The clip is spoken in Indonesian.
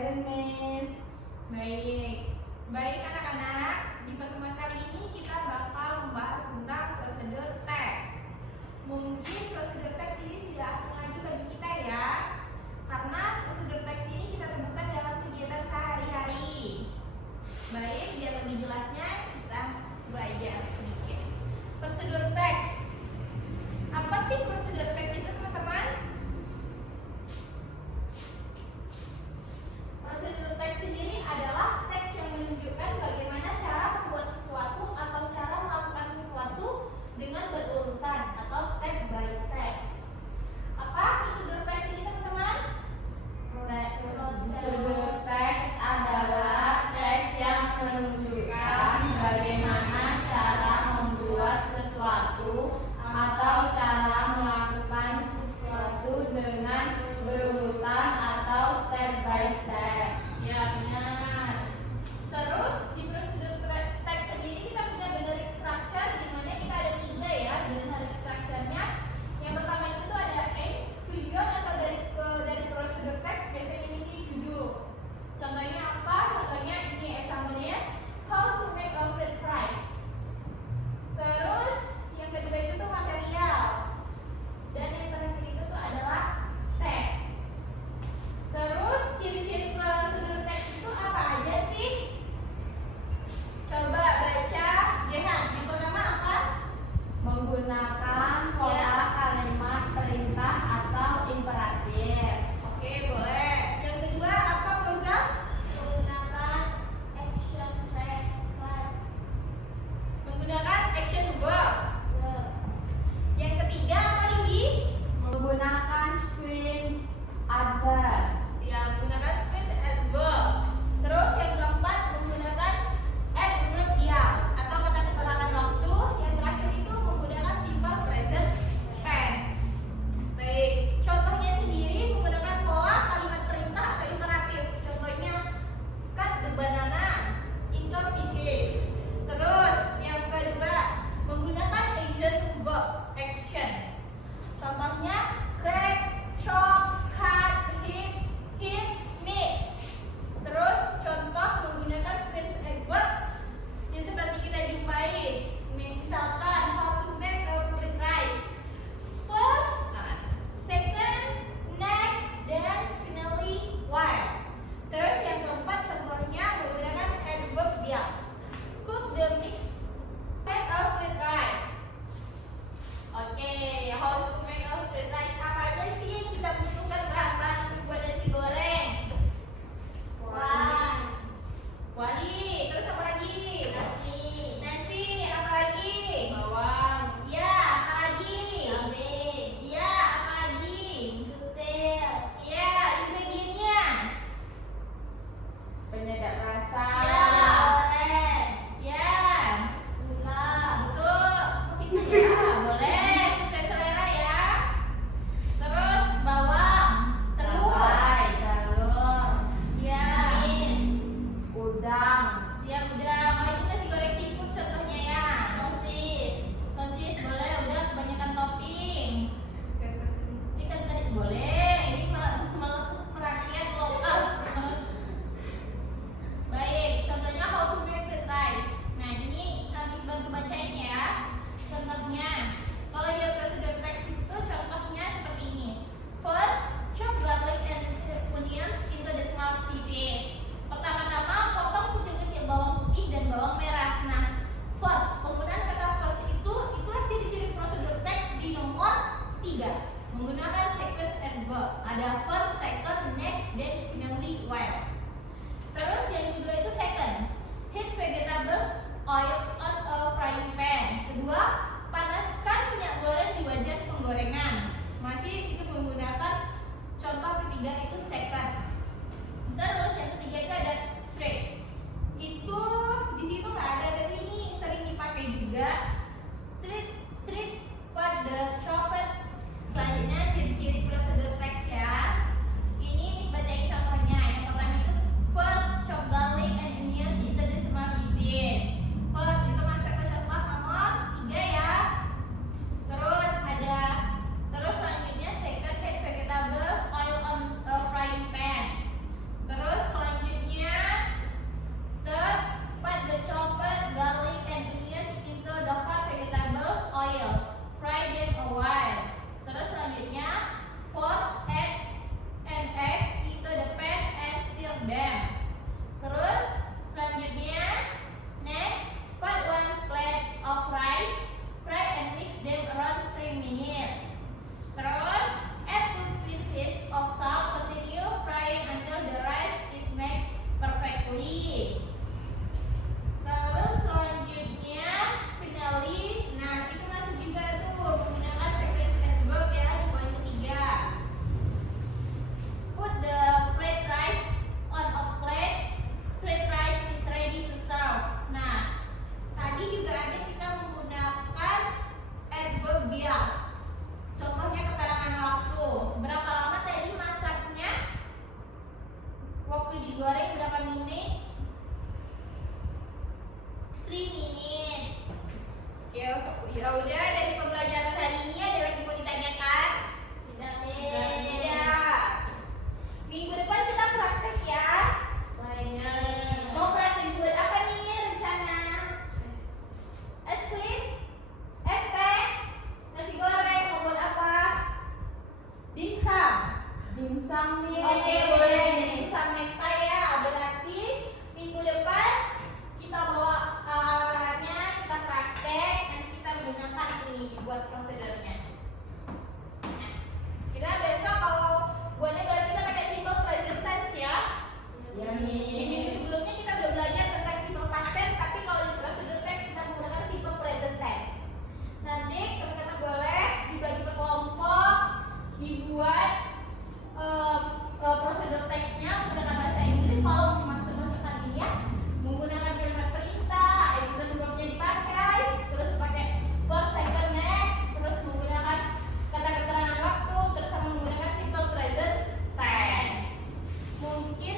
Present, Miss. Baik. Baik anak-anak, di pertemuan kali ini kita bakal membahas tentang prosedur teks. Mungkin prosedur teks ini tidak asing lagi bagi kita ya, karena prosedur teks ini kita temukan dalam kegiatan sehari-hari. Baik, biar lebih jelasnya kita belajar sedikit. Prosedur teks. Apa sih prosedur teks itu, teman-teman? Prosedur teks sendiri adalah teks yang menunjukkan bagaimana cara membuat sesuatu atau cara melakukan sesuatu dengan berurutan atau step by step. Apa prosedur teks ini, teman-teman? Prosedur teks adalah teks yang menunjukkan bagaimana cara membuat sesuatu atau cara melakukan sesuatu dengan berurutan atau step by step. Ya, benar. Terus di prosedur teks sendiri kita punya generic structure, di mana kita ada 3 ya generic structure-nya. Yang pertama itu tuh ada aim, tujuan atau dari prosedur teks biasanya ini judul. Contohnya apa? Contohnya ini example-nya, how to make a french fries. Terus yang kedua itu tuh material. Dan yang terakhir itu tuh adalah step. Terus ciri-ciri prosedur teks itu apa aja sih? Coba baca Jehan. Yang pertama apa? Menggunakan pola kalimat perintah atau imperatif. Oke, boleh. Yang kedua apa, Rosa? Menggunakan action verb. Menggunakan action verb. Yang ketiga apa, Lindi? Menggunakan strings adverb. Ya, menggunakan speech adverb. Terus yang keempat menggunakan adverbials atau kata keterangan waktu. Yang terakhir itu menggunakan simple present tense. Baik, contohnya sendiri menggunakan pola kalimat perintah atau imperatif. Contohnya cut the banana into pieces. Terus yang kedua menggunakan action verb action. Contohnya crack, chop, cut, hit, mix. Terus contoh menggunakan speech adverb yang seperti kita jumpai. Misalkan how to make a french fries. First, second, next, then finally while. Terus yang keempat contohnya menggunakan adverbials. Cook the mix, make a french fries. Oke, how to make a french fries. Apa aja sih yang kita butuhkan bahan-bahan untuk buat nasi goreng? Wali. Terus apa lagi? Nasi. Apa lagi? Bawang. Ya, apa lagi? Cabe. Ya, apa lagi? Sutil. Ya, ingredientnya. Penyedap rasa. Ya, Goreng. ya. Gula. Betul. Mungkin gula. Boleh, sesuai selera ya. Terus bawang, telur. Cabai, telur, Ya. udang. Ya udah, mau itu nasi goreng seafood contohnya ya. Sosis boleh, udah kebanyakan topping. Ini kan tadi boleh, ini malah merakyat lokal. Baik, contohnya how to make french fries. Nah ini habis bantu bacain ya. Contohnya, kalau dia prosedur teks itu contohnya seperti ini. First, chop garlic and onions into the small pieces. Pertama-tama potong kecil-kecil bawang putih dan bawang merah. Nah, first, penggunaan kata first itulah ciri-ciri prosedur teks di nomor 3. Menggunakan sequence adverb. Ada first, second, next, then finally while. Terus yang kedua itu second. Heat vegetables oil on a frying pan. Kedua, panaskan minyak goreng di wajan penggorengan. Masih itu menggunakan contoh ketiga itu second. Terus yang ketiga itu ada treat. Itu di situ nggak ada, tapi ini sering dipakai juga. Treat pada chocolate. Selanjutnya ciri-ciri prosedur teks ya. Ini Miss bacain contohnya. Yang pertama Waktu digoreng berapa menit? 3 minutes. Ya udah, dari pembelajaran hari ini ada lagi mau ditanyakan? Tidak. Minggu depan kita praktek ya. Mau praktek buat apa nih rencana? Es krim? Es teh? Nasi goreng? Mau buat apa? Dimsum. Dimsum nih. Oke, boleh. Dimsum mentai ya. Berarti minggu depan kita bawa alatnya, kita praktek, nanti kita gunakan ini buat prosedurnya. Nah, kita besok kalau buatnya berarti kita pakai simple present tense ya. Ya, Di minggu sebelumnya kita udah belajar tentang simple past tense, tapi kalau di prosedur text kita menggunakan simple present tense. Nanti teman-teman boleh dibagi per kelompok, dibuat prosedur teksnya menggunakan bahasa Inggris kalau maksud-maksudkan ini ya, menggunakan kalimat perintah, episode verbnya dipakai, terus pakai verb second next, terus menggunakan kata keterangan waktu, terus sama menggunakan simple present tense. Mungkin